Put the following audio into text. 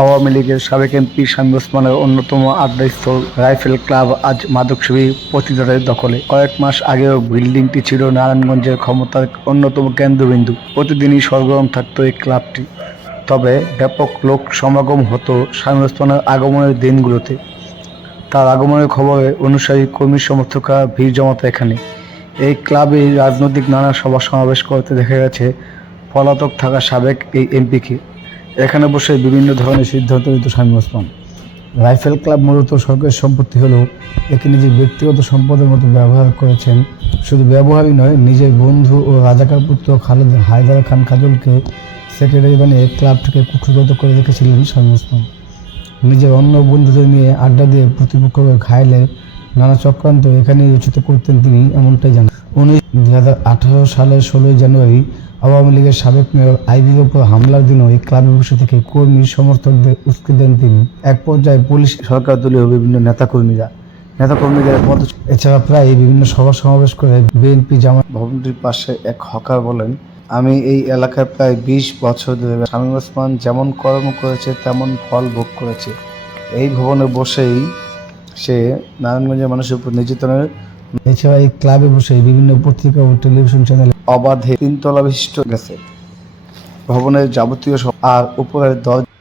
আওয়ামী লীগের সাবেক এমপি শামীম ওসমানের অন্যতম আড্ডাস্থল রাইফেল ক্লাব আজ মাদকসেবী প্রতিরোধের দখলে। কয়েক মাস আগেও বিল্ডিংটি ছিল নারায়ণগঞ্জের ক্ষমতার অন্যতম কেন্দ্রবিন্দু। প্রতিদিনই সরগরম থাকতো এই ক্লাবটি। তবে ব্যাপক লোক সমাগম হতো শামীম ওসমানের আগমনের দিনগুলোতে। তার আগমনের খবরে অনুসারী কর্মী সমর্থকরা ভিড় জমাতো এখানে। এই ক্লাবে রাজনৈতিক নানা সভা সমাবেশ করতে দেখা গেছে। পলাতক থাকা সাবেক এই এমপিকে। এখানে বসে বিভিন্ন ধরনের সিদ্ধান্ত নিত শামীম ওসমান রাইফেল ক্লাব মূলত সরকারি সম্পত্তি হলেও একে নিজের ব্যক্তিগত সম্পদের মতো ব্যবহার করেছেন। শুধু ব্যবহারই নয়, নিজের বন্ধু ও রাজাকার পুত্র খালেদ হায়দার খান কাজলকে সেক্রেটারি বানিয়ে ক্লাবটিকে কুক্ষিগত করে রেখেছিলেন শামীম ওসমান নিজের অন্য বন্ধুদের নিয়ে আড্ডা দিয়ে প্রতিপক্ষকে ঘায়লে নানা চক্রান্ত এখানে রচিত করতেন তিনি, এমনটাই জানান উনিশ দুই হাজার আঠারো সালের ষোলোই জানুয়ারি আওয়ামী লীগের সাবেক মেয়র আইবির ওপর হামলার দিনও এই ক্লাবে বসে থেকে কর্মী, সমর্থকদের উস্কে দেন তিনি। এক পর্যায়ে পুলিশ, সরকার দলীয় বিভিন্ন নেতাকর্মীরা, নেতাকর্মীদের পদ এছাড়া প্রায় বিভিন্ন সভা সমাবেশ করে বিএনপি জামাত ভবনটির পাশে এক হকার বলেন, আমি এই এলাকায় প্রায় বিশ বছর ধরে শামীম ওসমান যেমন কর্ম করেছে, তেমন ফল ভোগ করেছে। এই ভবনে বসেই সে নারায়ণগঞ্জের মানুষের উপর নির্যাতনের এছাড়া এই ক্লাবে বসে বিভিন্ন পত্রিকা ও টেলিভিশন চ্যানেলে অবাধে তিনতলা বিশিষ্ট গেছে। ভবনের যাবতীয় আর উপরের দরজা